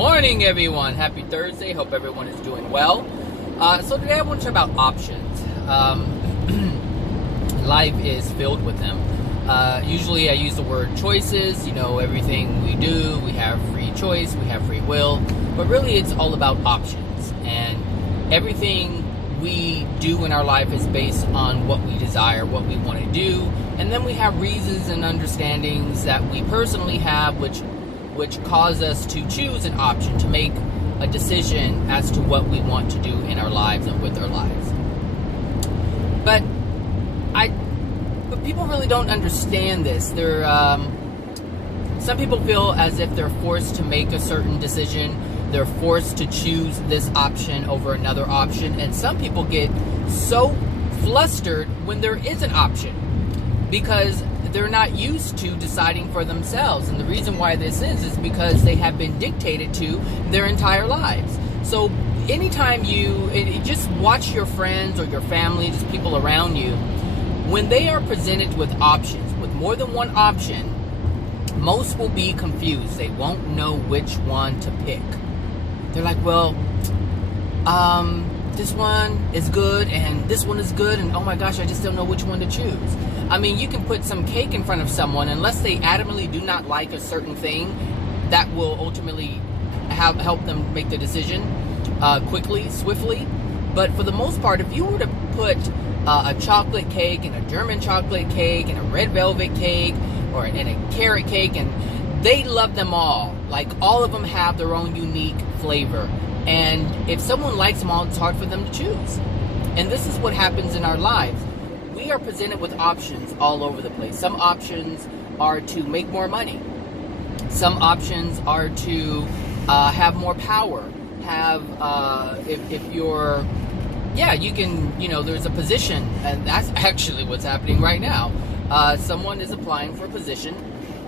morning, everyone. Happy Thursday. Hope everyone is doing well. So today I want to talk about options. Life is filled with them. Usually I use the word choices. You know, everything we do, we have free choice, we have free will. But really it's all about options. And everything we do in our life is based on what we desire, what we want to do. And then we have reasons and understandings that we personally have, which cause us to choose an option, to make a decision as to what we want to do in our lives and with our lives. But people really don't understand this. Some people feel as if they're forced to make a certain decision. They're forced to choose this option over another option. And some people get so flustered when there is an option because they're not used to deciding for themselves. And the reason why this is because they have been dictated to their entire lives. So anytime you just watch your friends or your family, just people around you, when they are presented with options, with more than one option, most will be confused. They won't know which one to pick. They're like, well, this one is good and this one is good, and oh my gosh, I just don't know which one to choose. I mean, you can put some cake in front of someone, unless they adamantly do not like a certain thing, that will ultimately help them make the decision quickly, swiftly. But for the most part, if you were to put a chocolate cake and a German chocolate cake and a red velvet cake and a carrot cake, and they love them all. Like, all of them have their own unique flavor. And if someone likes them all, it's hard for them to choose. And this is what happens in our lives. We are presented with options all over the place. Some options are to make more money. Some options are to have more power. If you're, you can, there's a position, and that's actually what's happening right now. Someone is applying for a position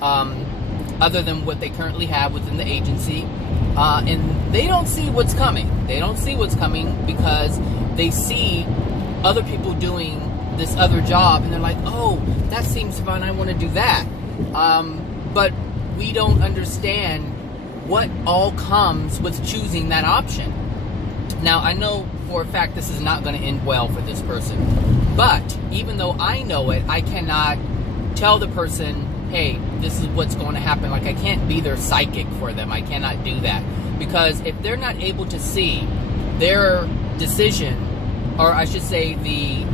other than what they currently have within the agency. And they don't see what's coming. They don't see what's coming because they see other people doing this other job, and they're like, oh, that seems fun, I want to do that. But we don't understand what all comes with choosing that option. Now, I know for a fact this is not going to end well for this person. But even though I know it, I cannot tell the person, hey, this is what's going to happen. Like, I can't be their psychic for them. I cannot do that. Because if they're not able to see their decision, or I should say the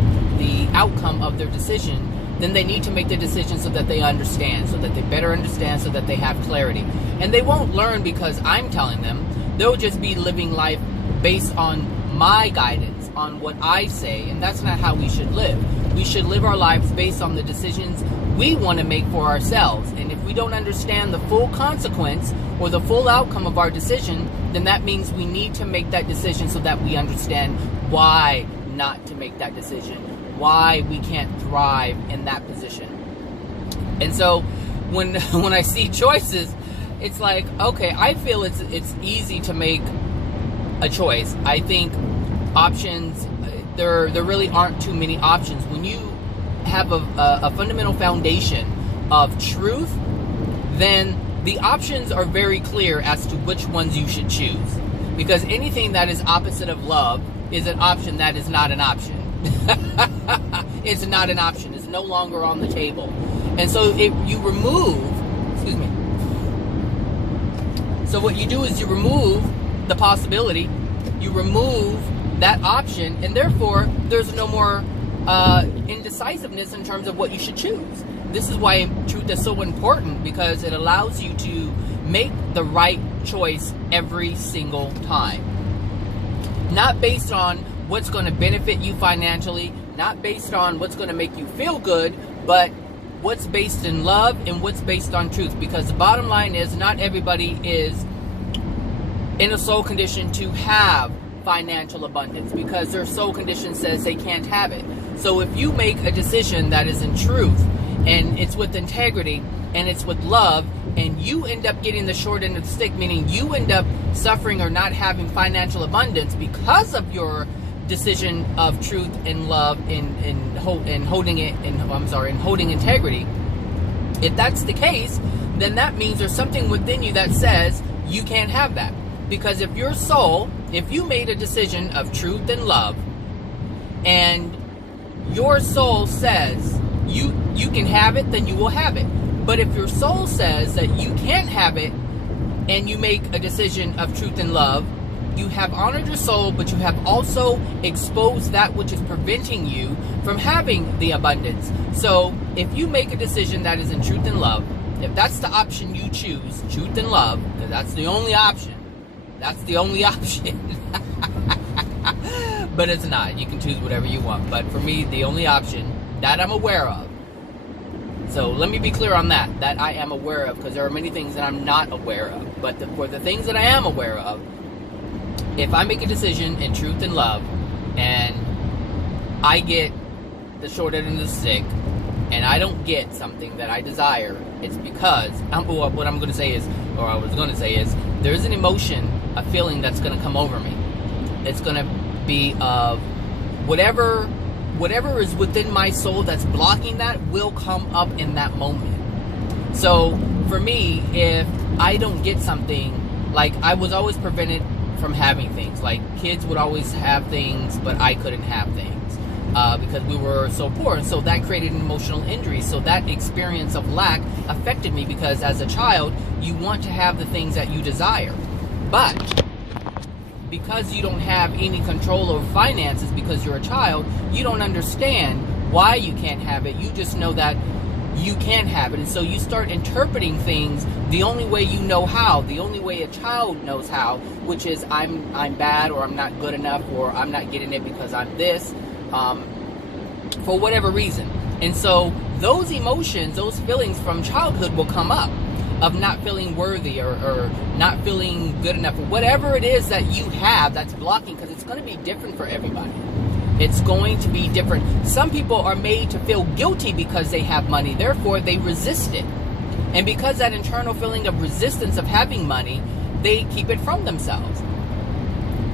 outcome of their decision, then they need to make the decision so that they understand, so that they better understand, so that they have clarity. And they won't learn because I'm telling them. They'll just be living life based on my guidance, on what I say, and that's not how we should live. We should live our lives based on the decisions we want to make for ourselves. And if we don't understand the full consequence or the full outcome of our decision, then that means we need to make that decision so that we understand why not to make that decision, why we can't thrive in that position. And so when I see choices, it's like, okay, I feel it's easy to make a choice. I think options, there really aren't too many options. When you have a fundamental foundation of truth, then the options are very clear as to which ones you should choose. Because anything that is opposite of love is an option that is not an option. It's not an option. It's no longer on the table. And so if you remove, so what you do is you remove the possibility, you remove that option, and therefore there's no more indecisiveness in terms of what you should choose. This is why truth is so important, because it allows you to make the right choice every single time. Not based on what's going to benefit you financially, not based on what's going to make you feel good, but what's based in love and what's based on truth. Because the bottom line is, not everybody is in a soul condition to have financial abundance, because their soul condition says they can't have it. So if you make a decision that is in truth, and it's with integrity, and it's with love, and you end up getting the short end of the stick, meaning you end up suffering or not having financial abundance because of your decision of truth and love and holding integrity. If that's the case, then that means there's something within you that says you can't have that. Because if you made a decision of truth and love, and your soul says you can have it, then you will have it. But if your soul says that you can't have it, and you make a decision of truth and love, you have honored your soul, but you have also exposed that which is preventing you from having the abundance. So if you make a decision that is in truth and love, if that's the option you choose, truth and love, because that's the only option. That's the only option. But it's not. You can choose whatever you want. But for me, the only option that I'm aware of. So let me be clear on that I am aware of, because there are many things that I'm not aware of. But for the things that I am aware of, if I make a decision in truth and love, and I get the short end of the stick, and I don't get something that I desire, it's because, what I'm going to say is, or I was going to say is, there's an emotion, a feeling that's going to come over me. It's going to be of whatever is within my soul that's blocking that will come up in that moment. So for me, if I don't get something, like I was always prevented from having things. Like kids would always have things, but I couldn't have things because we were so poor. And so that created an emotional injury. So that experience of lack affected me, because as a child, you want to have the things that you desire. But because you don't have any control over finances because you're a child, you don't understand why you can't have it. You just know that you can have it. And so you start interpreting things the only way you know how, the only way a child knows how, which is I'm bad, or I'm not good enough, or I'm not getting it because I'm this, for whatever reason. And so those emotions, those feelings from childhood will come up, of not feeling worthy, or not feeling good enough, or whatever it is that you have that's blocking, because it's going to be different for everybody. It's going to be different. Some people are made to feel guilty because they have money, therefore they resist it. And because that internal feeling of resistance of having money, they keep it from themselves.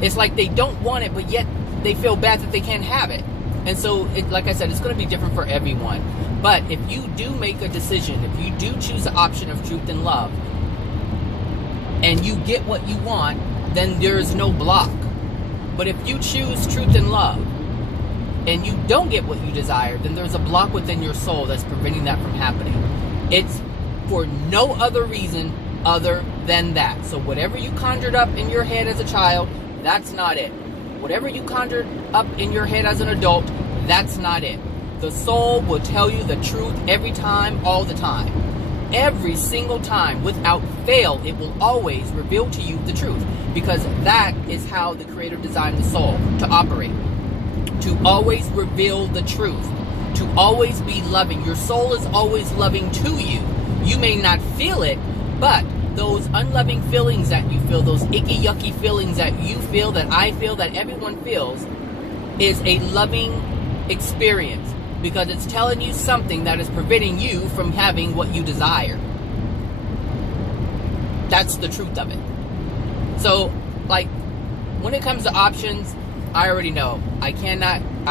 It's like they don't want it, but yet they feel bad that they can't have it. And so, like I said, it's going to be different for everyone. But if you do make a decision, if you do choose the option of truth and love, and you get what you want, then there is no block. But if you choose truth and love, and you don't get what you desire, then there's a block within your soul that's preventing that from happening. It's for no other reason other than that. So whatever you conjured up in your head as a child, that's not it. Whatever you conjured up in your head as an adult, that's not it. The soul will tell you the truth every time, all the time. Every single time, without fail, it will always reveal to you the truth. Because that is how the Creator designed the soul to operate. To always reveal the truth. To always be loving. Your soul is always loving to you. You may not feel it, but those unloving feelings that you feel, those icky, yucky feelings that you feel, that I feel, that everyone feels, is a loving experience. Because it's telling you something that is preventing you from having what you desire. That's the truth of it. So, like, when it comes to options, I already know. I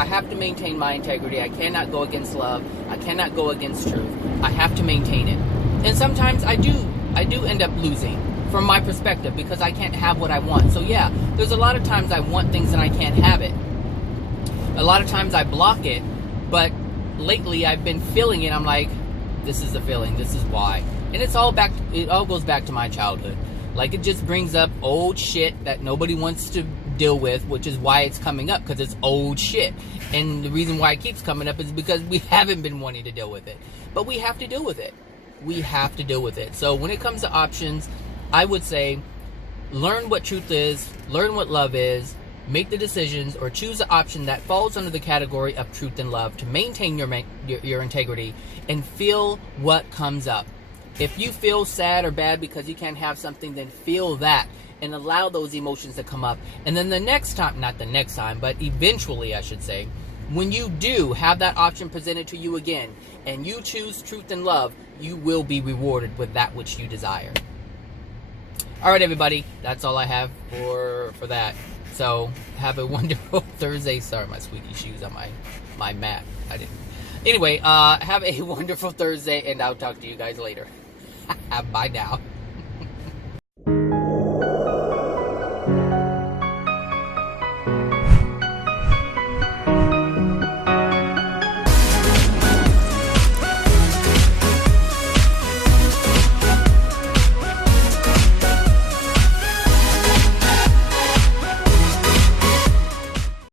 have to maintain my integrity. I cannot go against love. I cannot go against truth. I have to maintain it. And sometimes I do end up losing from my perspective, because I can't have what I want. So yeah, there's a lot of times I want things and I can't have it. A lot of times I block it, but lately I've been feeling it. I'm like, this is the feeling, this is why. And it all goes back to my childhood. Like, it just brings up old shit that nobody wants to deal with, which is why it's coming up, because it's old shit. And the reason why it keeps coming up is because we haven't been wanting to deal with it. But we have to deal with it. We have to deal with it. So when it comes to options, I would say learn what truth is, learn what love is, make the decisions, or choose the option that falls under the category of truth and love to maintain your integrity, and feel what comes up. If you feel sad or bad because you can't have something, then feel that and allow those emotions to come up. And then the next time, not the next time, but eventually I should say, when you do have that option presented to you again, and you choose truth and love, you will be rewarded with that which you desire. All right, everybody, that's all I have for that. So have a wonderful Thursday. Sorry, my squeaky shoes on my mat. Anyway, have a wonderful Thursday, and I'll talk to you guys later. Bye now.